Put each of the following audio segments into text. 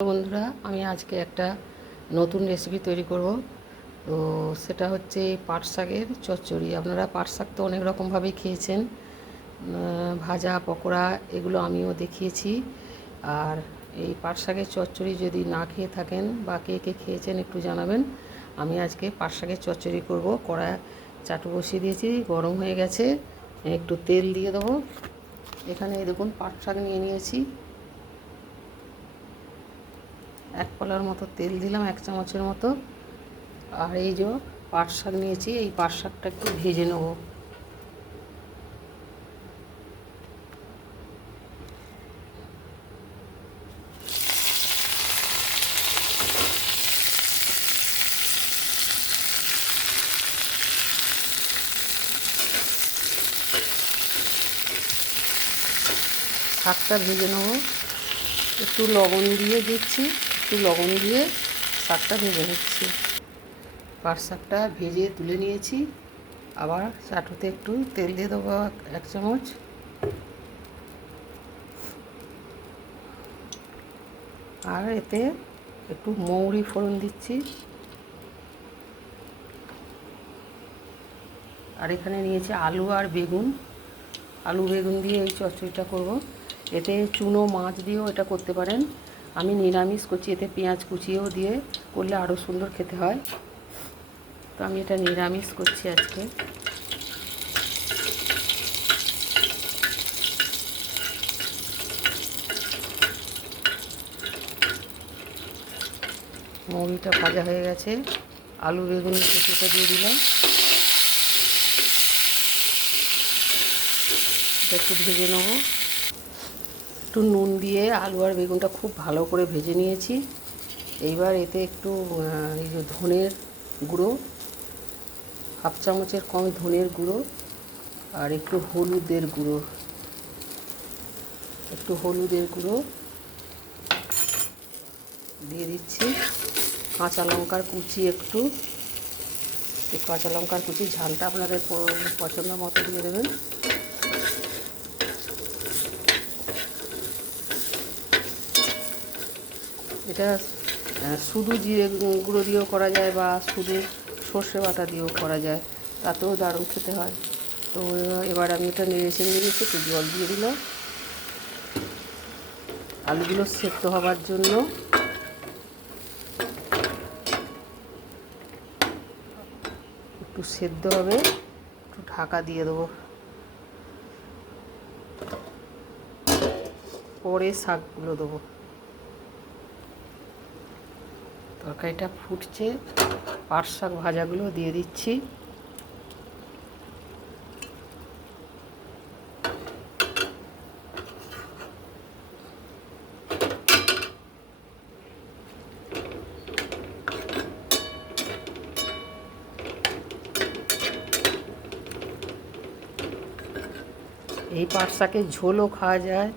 বন্ধুরা, আমি আজকে একটা নতুন রেসিপি তৈরি করব। তো সেটা হচ্ছে পাট শাকের চচ্চড়ি। আপনারা পাট শাক তো অনেক রকমভাবেই খেয়েছেন। ভাজা, পকোড়া, এগুলো আমিও দেখিয়েছি। আর এই পাট শাকের চচ্চড়ি যদি না খেয়ে থাকেন বা কে কে খেয়েছেন একটু জানাবেন। আমি আজকে পাট শাকের চচ্চড়ি করব। কড়া চাটু বসিয়ে দিয়েছি, গরম হয়ে গেছে। একটু তেল দিয়ে দেবো। এখানে দেখুন, পাট শাক নিয়ে নিয়েছি। এক কলার মতো তেল দিলাম, এক চামচের মতো। আর এই যে পাট শাক নিয়েছি, এই পাট শাকটা একটু ভেজে নেব। শাকটা ভেজে নেব। একটু লবণ দিয়ে দিচ্ছি। একটু লবণ দিয়ে শাকটা ভেজে নিচ্ছি। পাট শাকটা ভেজে তুলে নিয়েছি। আবার চাটুতে একটু তেল দিয়ে দেবো এক- চামচ। আর এতে একটু মৌরি ফোড়ন দিচ্ছি। আর এখানে নিয়েছি আলু আর বেগুন। আলু বেগুন দিয়ে এই চচ্চড়িটা করব। এতে চুনো মাছ দিয়েও এটা করতে পারেন। আমি নিরামিষ করছি এতে পেঁয়াজ কুচিয়েও দিয়ে করলে আরও সুন্দর খেতে হয়। তো আমি এটা নিরামিষ করছি আজকে। মুড়িটা ভাজা হয়ে গেছে। আলু, বেগুন কুচিটা দিয়ে দিলাম। এটা একটু ভেজে নেব। একটু নুন দিয়ে আলু আর বেগুনটা খুব ভালো করে ভেজে নিয়েছি। এইবার এতে একটু এই যে ধনের গুঁড়ো, হাফ চামচের কম ধনের গুঁড়ো আর একটু হলুদের গুঁড়ো। একটু হলুদের গুঁড়ো দিয়ে দিচ্ছি। কাঁচা লঙ্কার কুচি একটু। কাঁচা লঙ্কার কুচি ঝালটা আপনাদের পছন্দ মতো দিয়ে দেবেন। এটা শুধু জিরে গুঁড়ো দিয়েও করা যায় বা শুধু সর্ষে বাটা দিয়েও করা যায়, তাতেও দারুণ খেতে হয়। তো এবার আমি এটা নেড়ে চেড়ে দিয়েছি একটু জল দিয়ে দিলাম। আলুগুলো সেদ্ধ হবার জন্য একটু সেদ্ধ হবে, একটু ঢাকা দিয়ে দেবো। পরে শাকগুলো দেবো। তরকারিটা ফুটছে পাট শাক ভাজাগুলো দিয়ে দিচ্ছি। এই পাট শাকের ঝোলও খাওয়া যায়।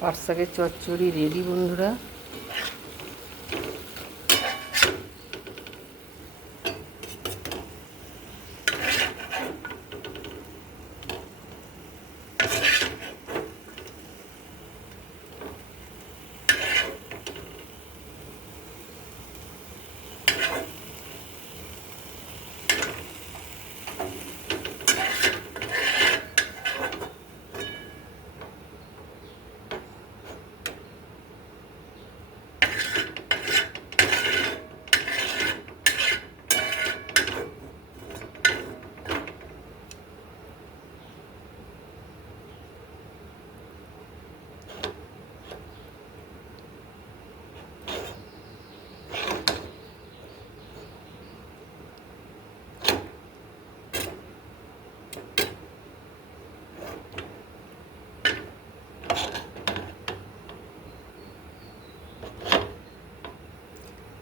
পাট চচ্চড়ি রেডি বন্ধুরা।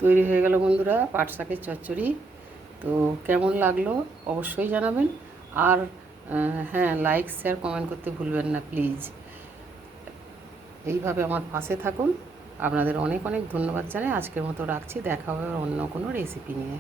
তৈরি হয়ে গেল বন্ধুরা, পাট শাকের চচ্চড়ি। তো কেমন লাগল অবশ্যই জানাবেন। আর হ্যাঁ লাইক শেয়ার কমেন্ট করতে ভুলবেন না প্লিজ এইভাবে আমার পাশে থাকুন। আপনাদের অনেক অনেক ধন্যবাদ জানাই। আজকের মতো রাখছি। দেখা হবে অন্য কোনো রেসিপি নিয়ে।